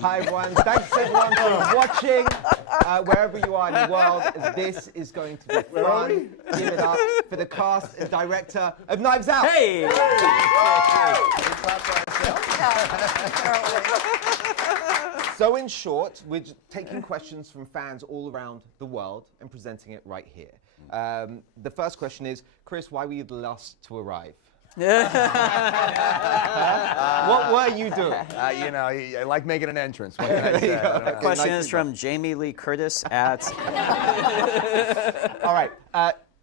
Hi everyone, thanks everyone for watching, wherever you are in the world. This is going to be fun. Give it up for the cast and director of Knives Out. Hey! So in short, we're taking questions from fans all around the world and presenting it right here. The first question is, Chris, why were you the last to arrive? What were you doing? You know, I like making an entrance. What can I say? The question is from Jamie Lee Curtis at... All right,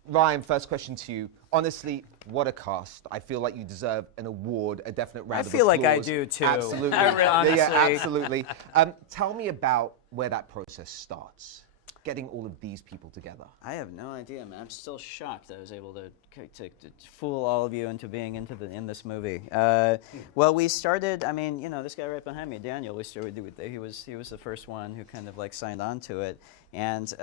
Ryan, first question to you. Honestly, what a cast. I feel like you deserve an award, a definite round of applause. I feel like I do, too. Absolutely. Honestly. Yeah, absolutely. Tell me about where that process starts, getting all of these people together. I have no idea, man. I'm still shocked I was able to fool all of you into being in this movie. Well, we started. I mean, you know, this guy right behind me, Daniel. We started with. He was the first one who kind of like signed on to it, and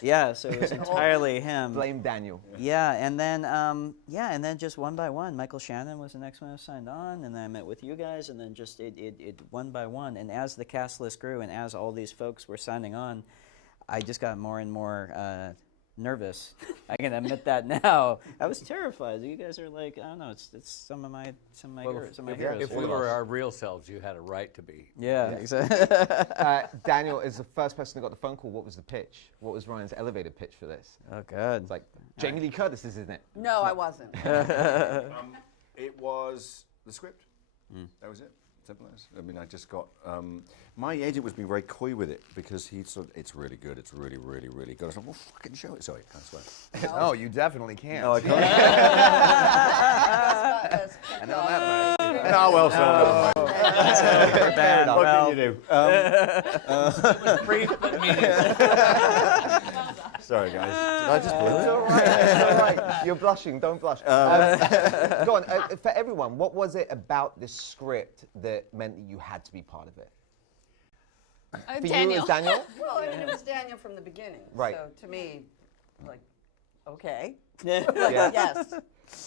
yeah, so it was entirely him. Blame Daniel. Yeah, and then just one by one, Michael Shannon was the next one who signed on, and then I met with you guys, and then just it one by one, and as the cast list grew, and as all these folks were signing on, I just got more and more nervous. I can admit that now. I was terrified. You guys are like, I don't know. It's some of my heroes. If we were our real selves, you had a right to be. Yeah, exactly. Daniel is the first person who got the phone call. What was the pitch? What was Ryan's elevator pitch for this? Oh God. It's like Jamie Lee Curtis, isn't it? No, I wasn't. It was the script. That was it. Simple as. I mean, I just got. My agent was being very coy with it because he sort of, it's really good. It's really, really, really good. I said, well, fucking show it. Sorry, I swear. No, you definitely can't. No, I can't. I know that much. No, well, so Fair enough. what can you do? Sorry, guys. Did I just blow It's it? all right. It's all right. You're blushing. Don't blush. Go on. For everyone, what was it about this script that meant that you had to be part of it? For you, it was Daniel? Well, I mean, it was Daniel from the beginning. Right. So to me, like, okay. Yeah. Yes.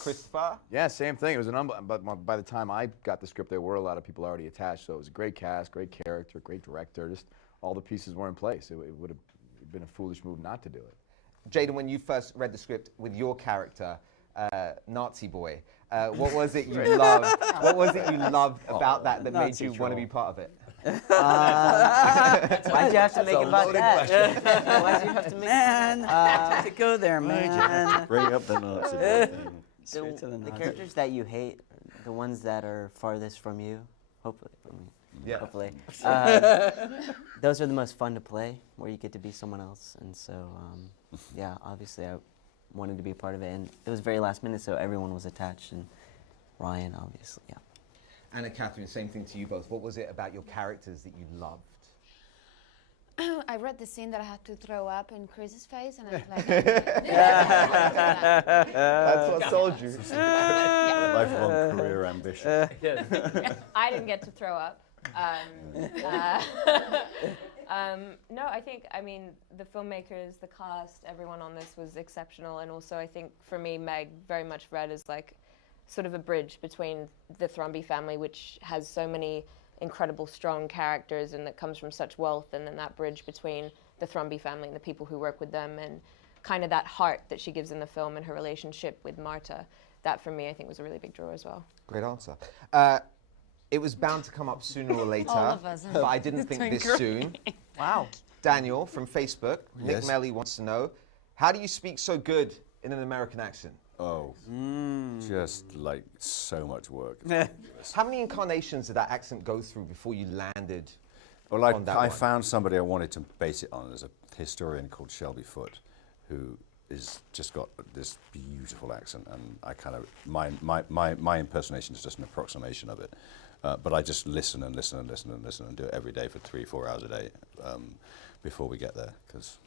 Christopher? Yeah, same thing. It was but by the time I got the script, there were a lot of people already attached. So it was a great cast, great character, great director. Just all the pieces were in place. It would have been a foolish move not to do it. Jaden, when you first read the script with your character, Nazi boy, what was it you loved? What was it you loved about that made Nazi you want to be part of it? Why'd you have to make it about that? Why'd you have to make to go there, man. Bring up the Nazi thing. Straight to the the Nazi. characters that you hate, the ones that are farthest from you, hopefully. Yeah. Hopefully. Those are the most fun to play, where you get to be someone else. And so, yeah, obviously I wanted to be a part of it. And it was very last minute, so everyone was attached. And Ryan, obviously, yeah. Anna Catherine, same thing to you both. What was it about your characters that you loved? I read the scene that I had to throw up in Chris's face, and I was like, That's what sold you. Lifelong career ambition. I didn't get to throw up. No, I think, the filmmakers, the cast, everyone on this was exceptional. And also I think for me, Meg very much read as like sort of a bridge between the Thrombey family, which has so many incredible, strong characters and that comes from such wealth, and then that bridge between the Thrombey family and the people who work with them, and kind of that heart that she gives in the film and her relationship with Marta. That for me, I think was a really big draw as well. Great answer. It was bound to come up sooner or later, All of us. but I didn't think this soon. Wow. Daniel from Facebook, Nick Yes. Melly wants to know, how do you speak so good in an American accent? Oh, just like so much work. How many incarnations did that accent go through before you landed Well, on that I one? found somebody I wanted to base it on. There's a historian called Shelby Foote, who is just got this beautiful accent, and I kind of my impersonation is just an approximation of it. But I just listen and listen and listen and listen and do it every day for 3-4 hours a day befefore we get there. Because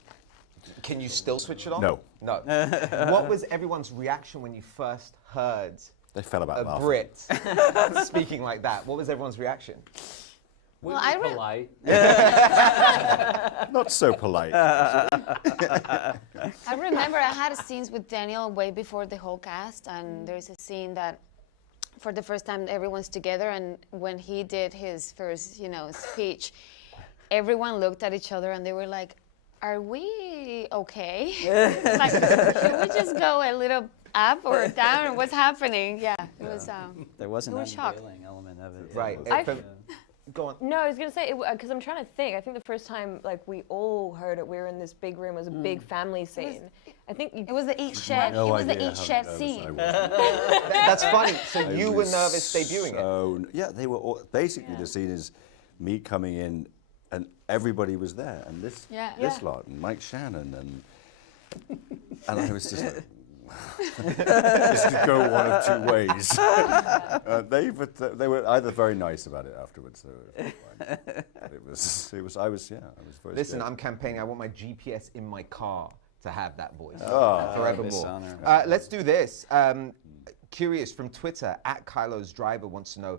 Can you still switch it on? No. No. What was everyone's reaction when you first heard they fell about a laughing. Brit speaking like that? What was everyone's reaction? We Well, were polite. Not so polite. I remember I had scenes with Daniel way before the whole cast, and there's a scene that for the first time everyone's together, and when he did his first, speech, everyone looked at each other and they were like, "Are we okay? Like, should we just go a little up or down? What's happening?" Yeah, it was. There wasn't it an was shock. unveiling element of it. Right. Go on. No, I was gonna say because I'm trying to think. I think the first time like we all heard it, we were in this big room. It was a big family scene. I think It was the eat chef. No it was the idea eat how chef nervous scene. I was. That's funny. So I you were was nervous debuting it. so, yeah, they were all, basically the scene is me coming in and everybody was there and this lot and Mike Shannon and I was just like, this could go one of two ways. They were either very nice about it afterwards. So I was very Listen, scared. I'm campaigning. I want my GPS in my car to have that voice Oh. forevermore. honor. Let's do this. Curious from Twitter @Kylo's Driver wants to know.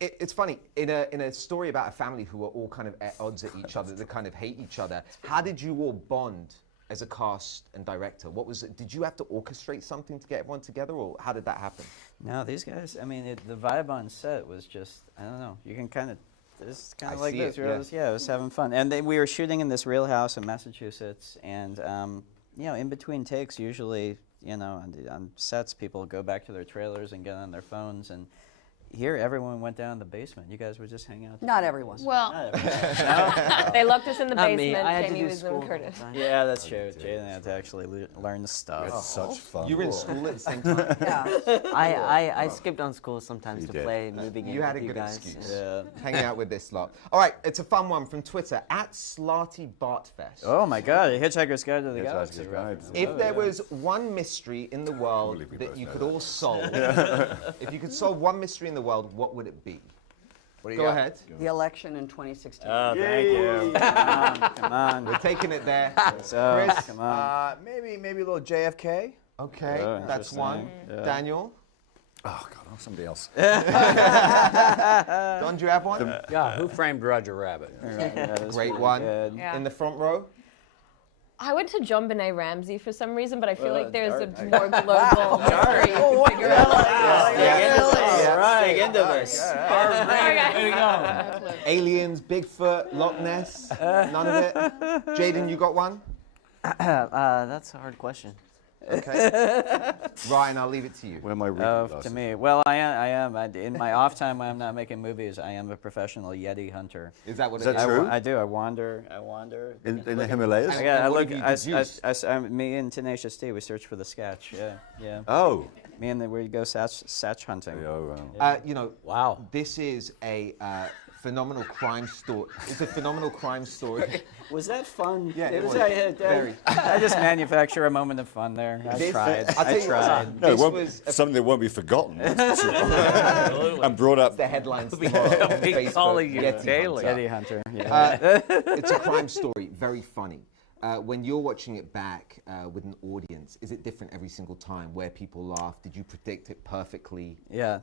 It's funny in a story about a family who are all kind of at odds at each other, that kind of hate each other. How did you all bond as a cast and director? What was it? Did you have to orchestrate something to get everyone together, or how did that happen? No, these guys. I mean, the vibe on set was just. I don't know. You can kind of. It's kind I of like see this. it, It was having fun, and we were shooting in this real house in Massachusetts, and in between takes, usually, on sets, people go back to their trailers and get on their phones, and here everyone went down in the basement. You guys would just hang out. Not everyone. Well, they locked us in the Not basement. me. I had to Jamie do was school. with Curtis. Yeah, that's true. Jaden had to actually learn the stuff. It's such fun. You were in school at the same time. Yeah. I skipped on school sometimes You to did. play movie games You had a with you good guys. excuse. Yeah. Hanging out with this lot. All right, it's a fun one from Twitter @SlartyBartFest. Oh my God! A Hitchhiker's Guide to the Hitchhiker's Galaxy. Guide. reference. If there was one mystery in the world believe we that both you know could that. all solve, if you could solve one mystery in the world, what would it be? What do you Go got? ahead. The election in 2016. Oh, thank you. Come on. We're taking it there. So, Chris? come on. Maybe a little JFK. Okay, Oh, that's one. interesting. Yeah. Daniel? Oh God, oh, somebody else. Don, do you have one? Yeah, Who Framed Roger Rabbit? Great one. good. Yeah. In the front row? I went to John Benet Ramsey for some reason, but I feel like there's a dark. more global mystery to figure out. Dig into this. Aliens, Bigfoot, Loch Ness? None of it? Jaden, you got one? That's a hard question. Okay. Ryan, I'll leave it to you. Where am I reading To glasses? me, well, I am. In my off time when I'm not making movies, I am a professional Yeti hunter. Is that what Is it that is? true? I do. I wander. In the Himalayas? And what have you deduced? Me and Tenacious D, we search for the Scatch. Yeah. Oh. Me and we go Satch hunting. Wow. This is a phenomenal crime story. It's a phenomenal crime story. Was that fun? Yeah, it was. Very. I just manufacture a moment of fun there. I tried. I'll tell you what, No, this it won't, was a something that won't be forgotten. That's for sure. And brought up. the headlines tomorrow on be Facebook. calling you Yeti daily. Hunter. Yeti hunter. Yeah. It's a crime story, very funny. When you're watching it back with an audience, is it different every single time? Where people laugh? Did you predict it perfectly? Yeah,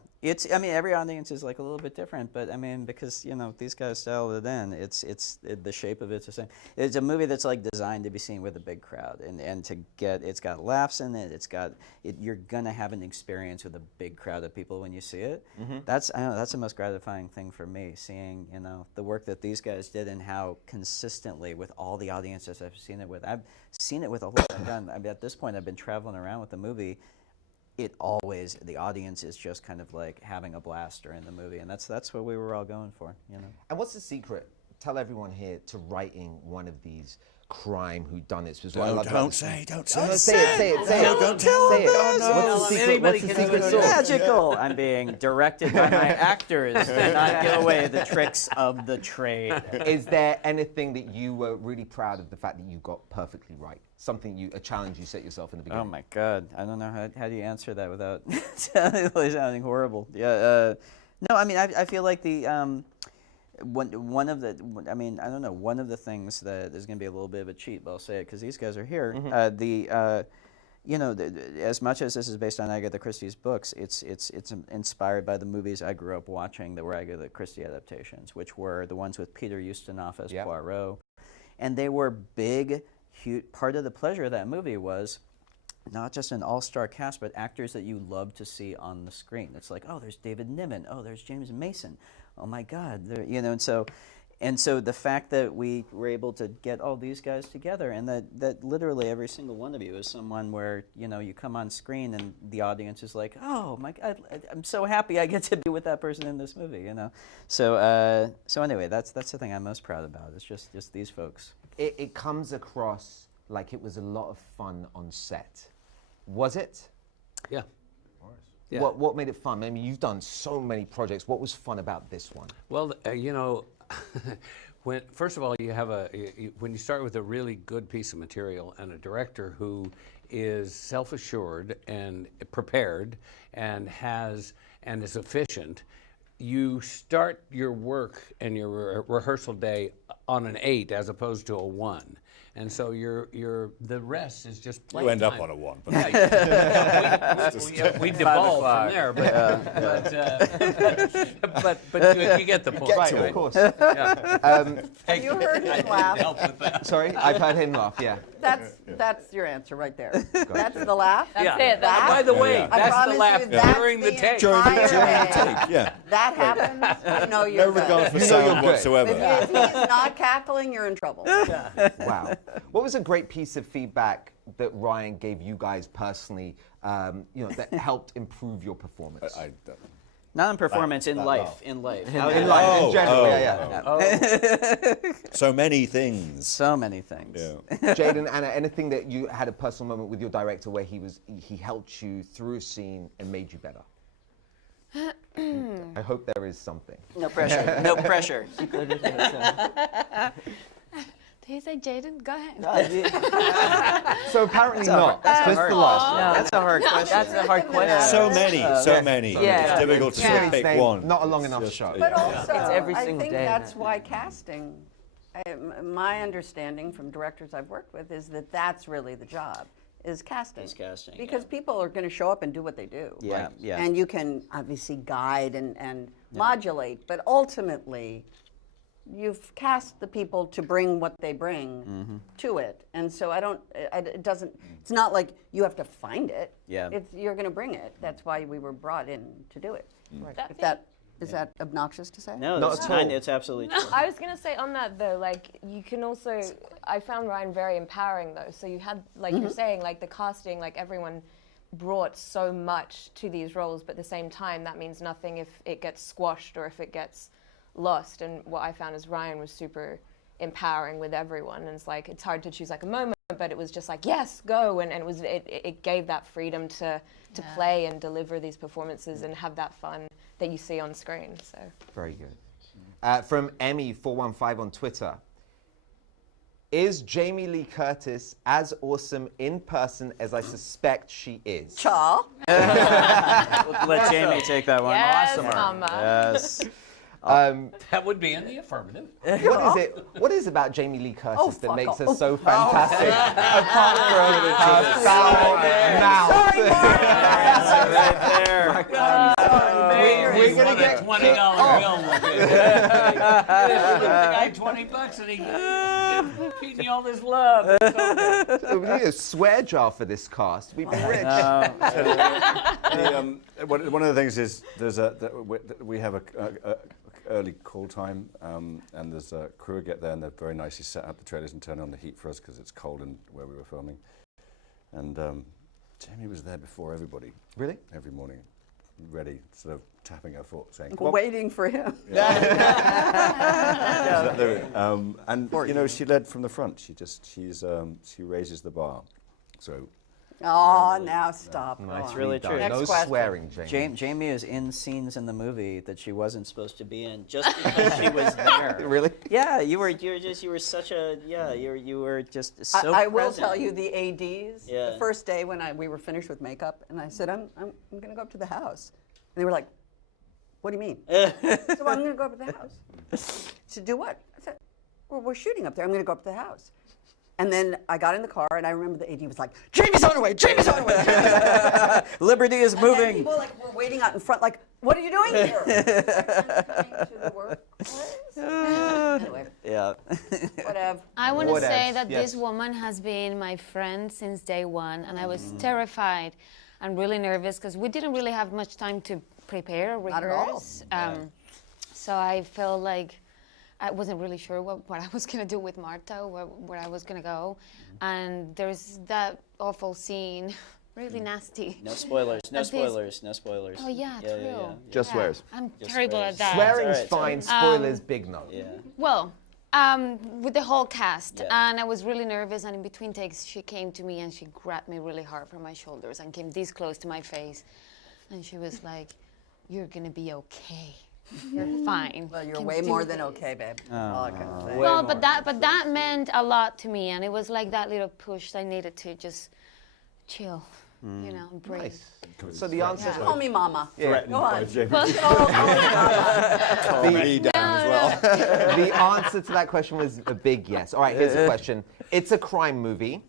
I mean, every audience is like a little bit different, but I mean, because these guys dialed it in. The shape of it's the same. It's a movie that's like designed to be seen with a big crowd, and it's got laughs in it. You're gonna have an experience with a big crowd of people when you see it. That's the most gratifying thing for me, seeing the work that these guys did and how consistently with all the audiences I've seen it with. I've seen it with a whole. At this point, I've been traveling around with the movie. The audience is just kind of like having a blast during the movie, and that's what we were all going for, And what's the secret? Tell everyone here to writing one of these crime whodunits. Don't say No, it. say it. Say it. Don't tell Say it. them. What's the secret? What's the secret sauce? Magical. I'm being directed by my actors to not give away the tricks of the trade. Is there anything that you were really proud of the fact that you got perfectly right? A challenge you set yourself in the beginning? Oh my God, I don't know how do you answer that without sounding horrible. Yeah, no, I mean I feel like one of the things that is going to be a little bit of a cheat, but I'll say it because these guys are here. As much as this is based on Agatha Christie's books, it's inspired by the movies I grew up watching that were Agatha Christie adaptations, which were the ones with Peter Ustinov as Poirot, and they were big. Huge, part of the pleasure of that movie was not just an all-star cast, but actors that you love to see on the screen. It's like, oh, there's David Niven. Oh, there's James Mason. Oh my God, you know. And so the fact that we were able to get all these guys together, and that literally every single one of you is someone where, you know, you come on screen and the audience is like, oh my God, I'm so happy I get to be with that person in this movie, you know. So so anyway, that's the thing I'm most proud about. It's just these folks. It comes across like it was a lot of fun on set. Was it? Yeah. Yeah. What made it fun? I mean, you've done so many projects. What was fun about this one? Well, you know, first of all, when you start with a really good piece of material and a director who is self-assured and prepared and is efficient, you start your work and your rehearsal day on an 8 as opposed to a 1. And so the rest is just playtime. You end up on a 1. But we devolve from there, but you get the point. Right, of course. Have you heard him laugh? Help with that. Sorry, I've heard him laugh, yeah. That's your answer right there. That's the laugh. That's it. That- By the way, Yeah. I that's promise the laugh you, that's during the take. during the entire day. take, yeah. That happens, you know No you're good. regard for You know sound you're good. whatsoever. If he's not cackling, you're in trouble. Wow. What was a great piece of feedback that Ryan gave you guys personally, you know, that helped improve your performance? Not in performance, in that life. laugh. In life. In life, in general, So many things. So many things. Yeah. Jade and Anna, anything that you had a personal moment with your director where he helped you through a scene and made you better? I hope there is something. No pressure. No pressure. Did he say Jaden? Go ahead. So apparently not. That's Just the last one. That's a hard question. That's a hard question. So many. Yeah. It's difficult to Jade's pick name, one. not a long enough shot. But also, every I single think day. that's why casting, my understanding from directors I've worked with is that that's really the job, is casting. Is casting, Because people are going to show up and do what they do. Yeah, yeah. And you can obviously guide and modulate, but ultimately, you've cast the people to bring what they bring to it. And so it's not like you have to find it. Yeah. You're going to bring it. That's why we were brought in to do it. Is that obnoxious to say? No, Not that's at all. it's absolutely true. I was going to say on that though, like you can also, I found Ryan very empowering though. So you had, like you're saying, like the casting, like everyone brought so much to these roles, but at the same time, that means nothing if it gets squashed or if it gets lost. And what I found is Ryan was super empowering with everyone. And it's like, it's hard to choose like a moment, but it was just like, yes, go. And it gave that freedom to play and deliver these performances and have that fun that you see on screen. So Very good. From Emmy415 on Twitter. Is Jamie Lee Curtis as awesome in person as I suspect she is? Cha. Let Jamie take that one. yes, Awesome. mama. Yes. That would be in the affirmative. What is about Jamie Lee Curtis Oh, that fuck makes off. her so fantastic? Apart from her foul mouth. Right there. We're gonna get $20 bill with it. Give the guy $20 and he feeding you all this love. we need a swear jar for this cast. We'd be rich. One of the things is we have a early call time, and there's a crew who get there and they're very nicely set up the trailers and turn on the heat for us because it's cold in where we were filming. And Jamie was there before everybody. Really? Every morning, ready, sort of tapping her foot, saying, Waiting for him. and you know, she led from the front. She raises the bar. So Oh, now stop. Go That's on. really true. Next No question. swearing, Jamie. Jamie is in scenes in the movie that she wasn't supposed to be in just because she was there. Really? Yeah, you were such a you were just so I will present. tell you, the ADs, Yeah. the first day when we were finished with makeup, and I said, I'm going to go up to the house. And they were like, what do you mean? I said, well, I'm going to go up to the house. To do what? I said, well, we're shooting up there. I'm going to go up to the house. And then I got in the car, and I remember the AD was like, Jamie's on her way, Jamie's on her way. Liberty is And then moving. people were waiting out in front, like, what are you doing here? I'm coming to the work Anyway, Yeah. whatever. I want to What say else? that Yes. this woman has been my friend since day one, and I was terrified and really nervous because we didn't really have much time to prepare or Not at all. rehearse. So I felt like I wasn't really sure what I was going to do with Marta, or where I was going to go. And there's that awful scene, really nasty. No spoilers. No At this- spoilers. No spoilers. Oh, yeah, true. Just swears. I'm Just terrible swears. at that. Swearing's It's fine. all Spoilers, big no. Yeah. Well, with the whole cast, Yeah. and I was really nervous. And in between takes, she came to me and she grabbed me really hard from my shoulders and came this close to my face, and she was like, "You're gonna be okay. You're fine." Well, you're Can way do more than this." okay, babe. All I can say. Well, but that meant a lot to me, and it was like that little push I needed to just chill, you know, and breathe. Nice. So the answer Yeah. Call me mama. Yeah. Go on. Well, Calm me down as well. The answer to that question was a big yes. All right, here's the question. It's a crime movie.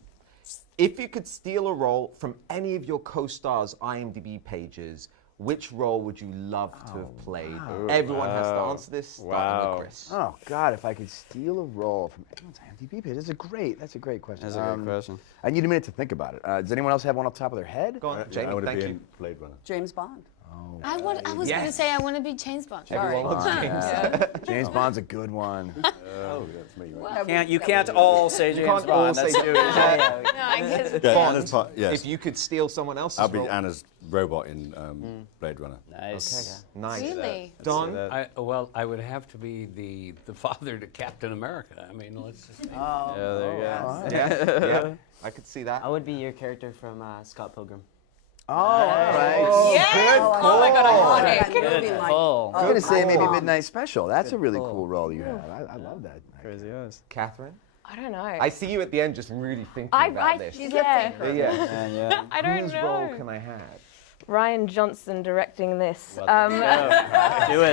If you could steal a role from any of your co-stars' IMDb pages, which role would you love to have played? Everyone has to answer this, starting with Chris. Oh God, if I could steal a role from anyone's IMDb page, that's a great question. That's a great question. I need a minute to think about it. Does anyone else have one off the top of their head? Go on, Jamie, I would have thank you. been Blade Runner. James Bond. I was going to Yes. say I want to be James Bond. Everyone wants James. James Bond's a good one. Oh, that's me. Right? You can't all say James can't all Bond. say That's James Bond. No, I guess. Yeah, Anna's part, yes. If you could steal someone else's I'll be role. Anna's robot in Blade Runner. Nice. Nice. Really? Don? Well, I would have to be the father to Captain America. I mean, let's just. Yeah, there you go. Yeah, I could see that. I would be your character from Scott Pilgrim. Oh, all right. Yes! Oh my God, iconic. That movie, Mike. Full. I was gonna say maybe cool. Midnight Special. That's a really pull. cool role you have. I love that. Crazy eyes. Catherine? I don't know. I see you at the end just really thinking about this. yeah. Yeah. Yeah. I don't Whose know. role can I have? Ryan Johnson directing this. Do it.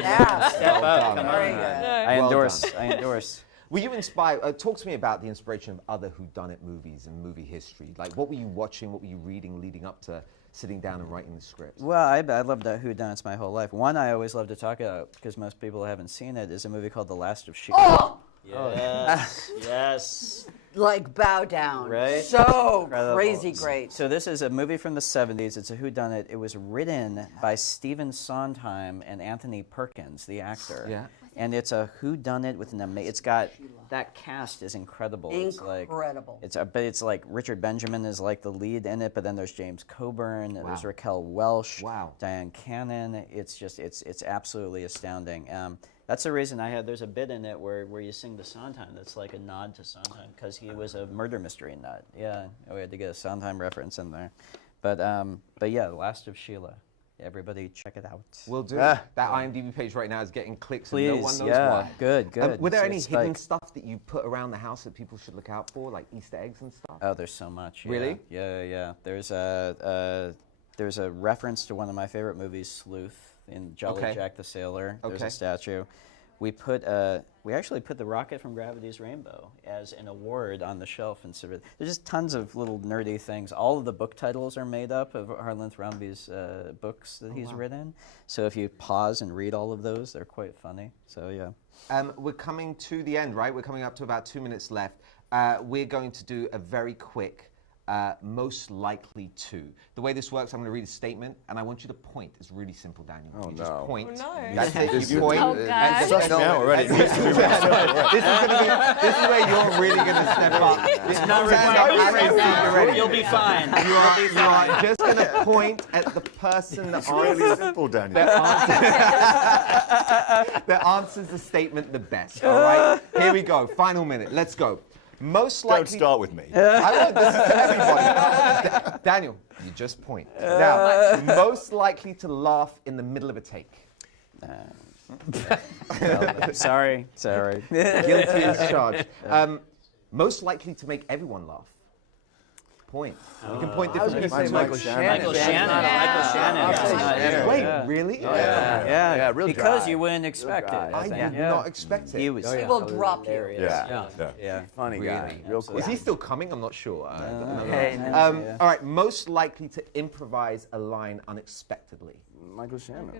Yeah. Step up. Come on. Very good. I Well endorse. done. I endorse. Were you inspired? Talk to me about the inspiration of other whodunit movies and movie history. Like, what were you watching? What were you reading leading up to sitting down and writing the script? Well, I loved whodunits my whole life. One I always love to talk about because most people haven't seen it is a movie called The Last of Sheila. Oh! Yes. Yes. Like bow down. Right? So Incredible. crazy great. So this is a movie from the 70s. It's a whodunit. It was written by Stephen Sondheim and Anthony Perkins, the actor. Yeah. And it's a whodunit with an it's got that cast is incredible. Incredible. But it's like Richard Benjamin is like the lead in it, but then there's James Coburn, there's Raquel Welch, Diane Cannon. It's just it's absolutely astounding. That's the reason there's a bit in it where you sing the Sondheim. That's like a nod to Sondheim because he was a murder mystery nut. Yeah, we had to get a Sondheim reference in there. But yeah, The Last of Sheila. Everybody check it out. We'll do. That IMDb page right now is getting clicks and no one Please, knows yeah, why. good. Were there So any it's hidden like- stuff that you put around the house that people should look out for, like Easter eggs and stuff? Oh, there's so much. Yeah. Really? Yeah. There's a reference to one of my favorite movies, Sleuth, in Jolly Okay. Jack the Sailor. There's Okay. a statue. We actually put the rocket from Gravity's Rainbow as an award on the shelf. And there's just tons of little nerdy things. All of the book titles are made up of Harlan Thrombey's books that he's written. So if you pause and read all of those, they're quite funny. So yeah. We're coming to the end, right? We're coming up to about 2 minutes left. We're going to do a very quick most likely to. The way this works, I'm going to read a statement, and I want you to point. It's really simple, Daniel. You just point. Oh, no. That's it. You point. Oh, God. Stressed me out already. This is where you're really going to step up. It's not You'll be fine. You are just going to point at the person that Really simple, Daniel. that answers the statement the best. All right? Here we go. Final minute. Let's go. Most likely. Don't start with me. I want this is to everybody. Daniel, you just point. Now, most likely to laugh in the middle of a take. Sorry. Guilty as charged. Most likely to make everyone laugh. Point. You can point I was different going to say Michael Shannon. Michael Shannon. Wait, Yeah. really? Yeah, real because dry. you wouldn't expect it. dry. I think. did not expect it. He was He will drop you. hilarious. Yeah. Funny guy. Really? Real cool. Is he still coming? I'm not sure. I don't know. Hey, All right, most likely to improvise a line unexpectedly. Michael Shannon.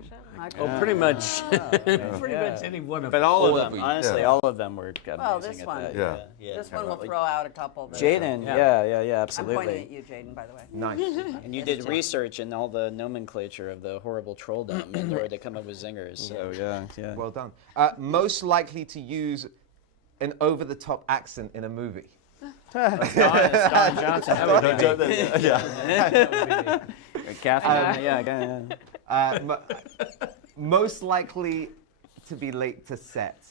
Oh, pretty much. Pretty much any one of But all of them, we- honestly, all of them were amazing Well, this at one. that. Yeah. This one will throw out a couple. That Jaden, yeah, I'm absolutely. pointing at you, Jaden, by the way. Nice. And you did research in all the nomenclature of the horrible trolldom in order to come up with zingers. So yeah. Well done. Most likely to use an over-the-top accent in a movie. Don Johnson. Catherine, yeah. Most likely to be late to set.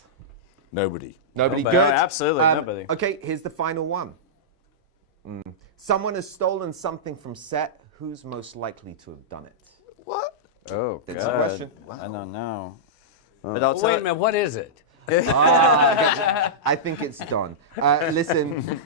Nobody. Nobody Nobody. good? Oh, absolutely, nobody. Okay, here's the final one. Someone has stolen something from set. Who's most likely to have done it? What? Oh, It's God. a question. I don't know. But I'll Wait tell a minute, what is it? I think it's done. Listen,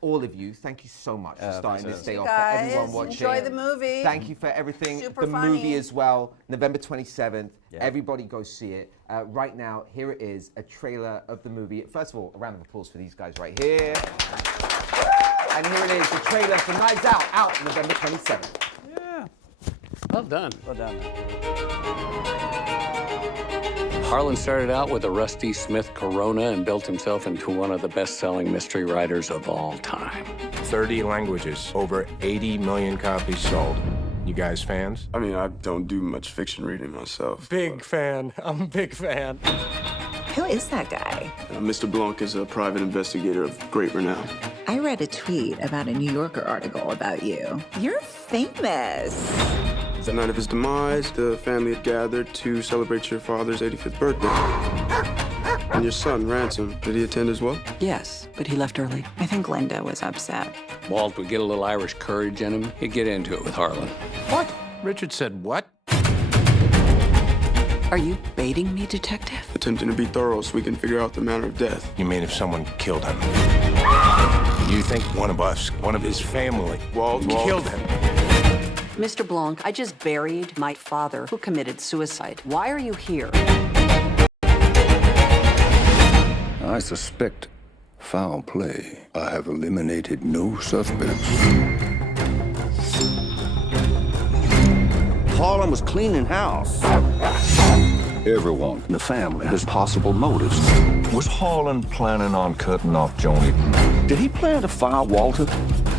all of you, thank you so much for starting this day off. For everyone Guys, watching, enjoy the movie. Thank you for everything. Super the funny. movie as well, November 27th. Everybody go see it. Right now, here it is, a trailer of the movie. First of all, a round of applause for these guys right here. And here it is, the trailer for Knives out November 27th. Yeah. Well done. Well done. Harlan started out with a Rusty Smith Corona and built himself into one of the best-selling mystery writers of all time. 30 languages, over 80 million copies sold. You guys fans? I mean, I don't do much fiction reading myself. Big fan. I'm a big fan. Who is that guy? Mr. Blanc is a private investigator of great renown. I read a tweet about a New Yorker article about you. You're famous. The night of his demise, the family had gathered to celebrate your father's 85th birthday. And your son, Ransom, did he attend as well? Yes, but he left early. I think Linda was upset. Walt would get a little Irish courage in him. He'd get into it with Harlan. What? Richard said what? Are you baiting me, detective? Attempting to be thorough so we can figure out the manner of death. You mean if someone killed him? You think one of us, one of his family, Walt. killed him? Mr. Blanc, I just buried my father who committed suicide. Why are you here? I suspect foul play. I have eliminated no suspects. Harlan was cleaning house. Everyone in the family has possible motives. Was Harlan planning on cutting off Joni? Did he plan to fire Walter?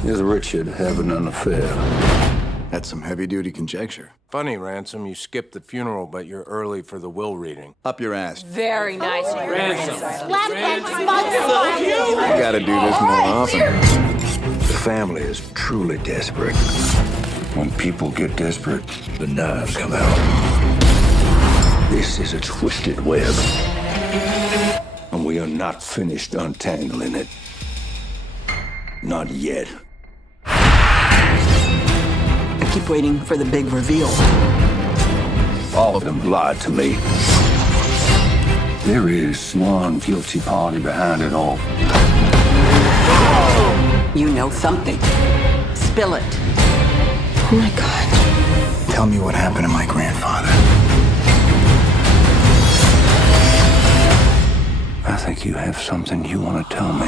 Is Richard having an affair? That's some heavy-duty conjecture. Funny, Ransom, you skipped the funeral, but you're early for the will reading. Up your ass. Very nice. You gotta do this more often. The family is truly desperate. When people get desperate, the knives come out. This is a twisted web. And we are not finished untangling it. Not yet. I keep waiting for the big reveal. All of them lied to me. There is one guilty party behind it all. You know something. Spill it. Oh my God. Tell me what happened to my grandfather. I think you have something you want to tell me.